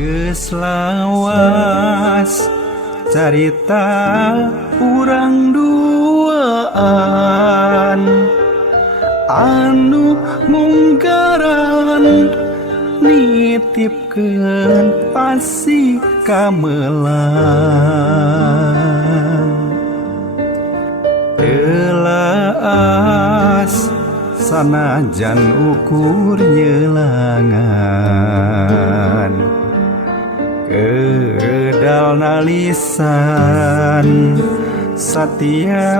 Geus lawas carita urang duaan anu munggaran nitipkeun pasi kamelang telaas sanajan ukur nyelangan kedal nalisan satia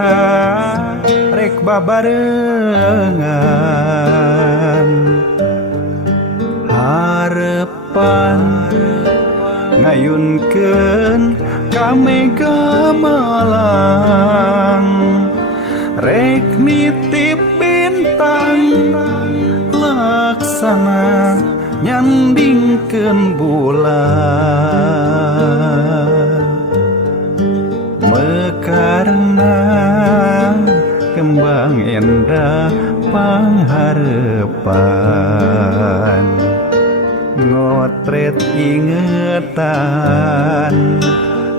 rek babarengan harepan ngayunkeun kamega malang rek nitip bintang laksana nyandingkeun bulan mekarna kembang endah pangharepan ngotret ingetan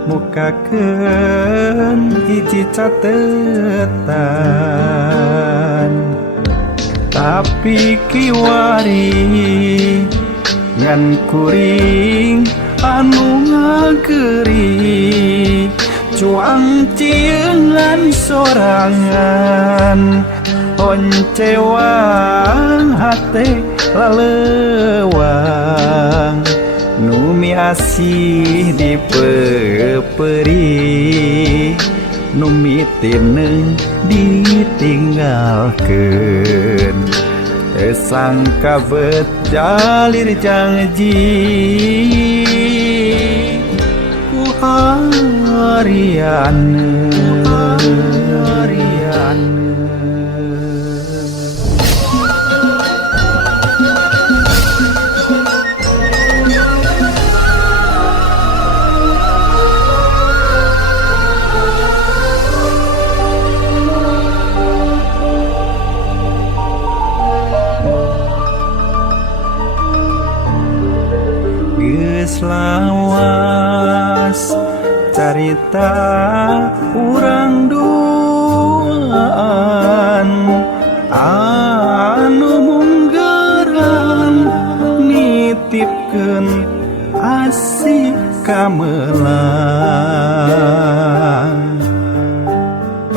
mukakeun hiji catetan tapi kiwari ngan kuring anu ngageri cuang ciengan sorangan oncewang hate lalewang numi asih dipeperi numi tineng ditinggalkeun sangka bet jalir janji ku harian geus lawas carita urang duaan anu munggaran nitipkeun asih kamelang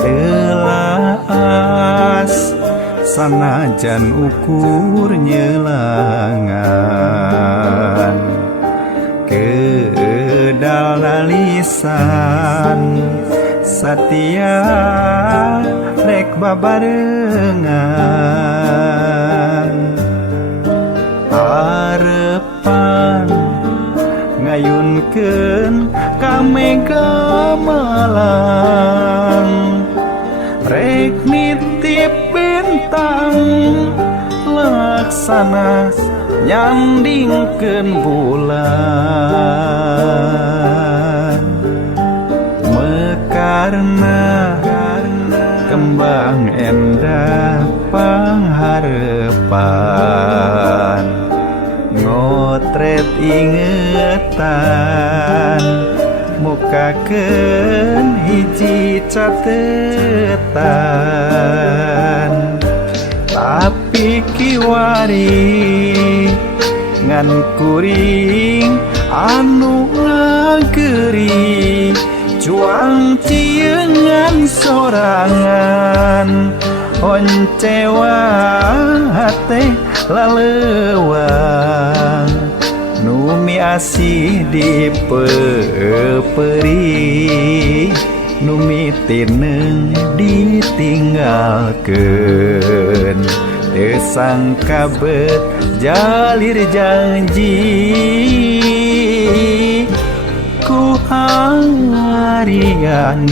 telaas sanajan ukur nyelangan kedal nalisan satia rek babarengan harepan ngayunkeun kamega malang rek nitip bintang laksana nyandingkeun bulan mekarna kembang endah pangharepan ngotret ingetan mukakeun hiji catetan tapi kiwari ngan kuring anu ngageri cuang ciengan sorangan oncewang hate lalewang numi asih dipeperi numi tineng ditinggalkeun sangka bet jalir janji ku harian